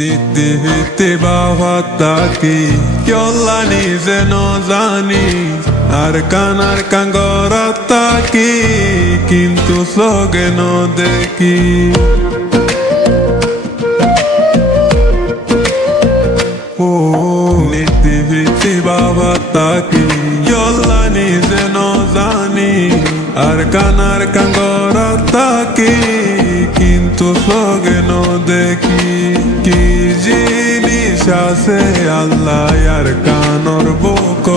নিত্যি বাভাতাকি কিয়লা নিজে নজানি আর কান গরাতাকি কিন্তু সগে দেখি ও নিত্যি বাভাতাকি কিয়লা নিজে নজানি আর কান গরাতাকি কিন্তু সগে দেখি কি জিনিস আছে আল্লাহ আর কানর বুকত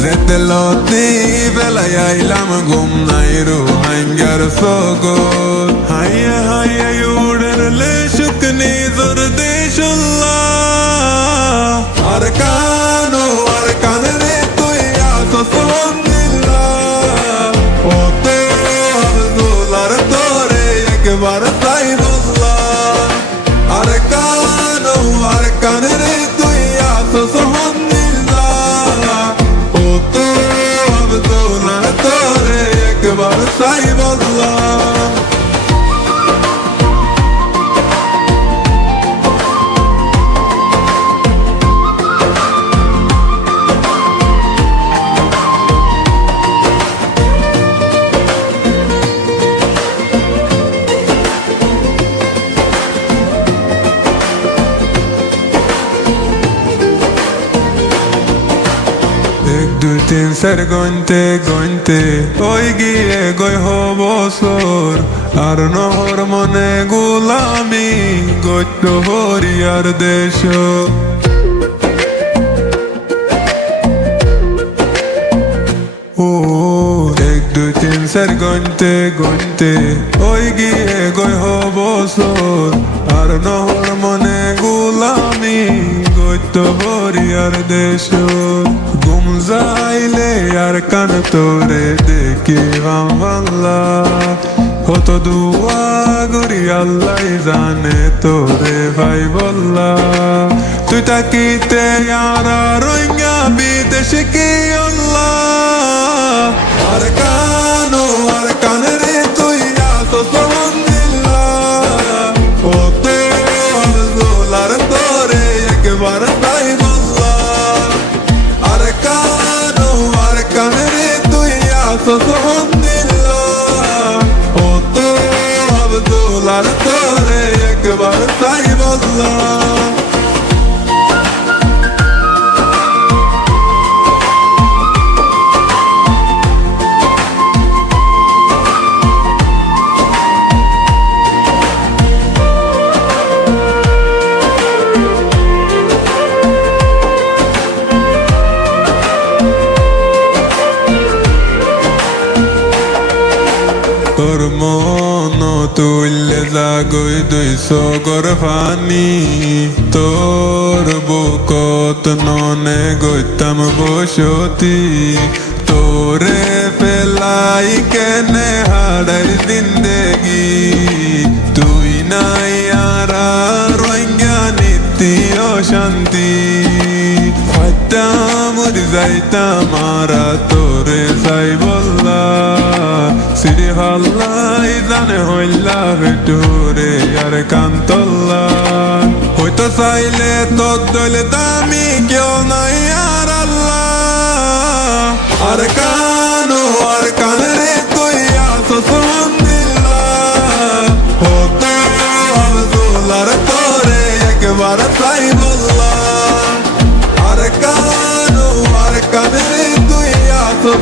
যেতে লতি বেলায় আইলাম ঘুম নাই রু হাঙ্গার সগত হাইয়া হাইয়া উড়ের লে সুখ নিজর দেশুল্লাহ আর কানরে তুই আসো সন্দিল্লাহ ওতে আব্দুলার তোরে একবার তাই বললাম আর কানরে তুই আসো সন্দিল্লাহ ওতে আব্দুলার তোরে একবার তাই বললাম দুই তিন চার গইনতে ওই গিয়ে গই বছর আর নহর মনে গোলামি গইত হরিয়ার দেশ ও এক দুই তিন চার গইনতে ওই গিয়ে গই বছর আর নহর মনে গোলামি গইত হরিয়ার দেশ ঘুম যাইলে আর কান তোরে দেখি ভাল্লা কত দুয়া গরি আল্লাহ জানে তোরে ভাই বল্লা তুই তাকিতে আর রঙা বিদেশে কি আল্লাহ আর কানরে তুই আসো সন্দিল্লাহ ওতে আব্দুলার তোরে একবার তাই বললাম আর কানরে তুই আসো সন্দিল্লাহ ওতে আব্দুলার তোরে একবার তাই বললাম তোর মন তুললে জাগই দুই সগর পানি তোর বুকত ননে গইতাম বসতি তোরে পেলাই কেনে হাড়াই জিন্দেগি তুই নাই আর রঙা নিত্য শান্তি মরি যাইতাম আরা তোরে যাই বললা সিরি হাল্লাই জানে হইলা ভেটুরে আর কান্তল্লা হইতো চাইলে তোর দলে দামি কেউ নাই আর আল্লাহ আর কানরে তুই আসো সন্দিল্লাহ হতে আব্দুলার তোরে একবার তাই বললাম আর কানরে তুই আসো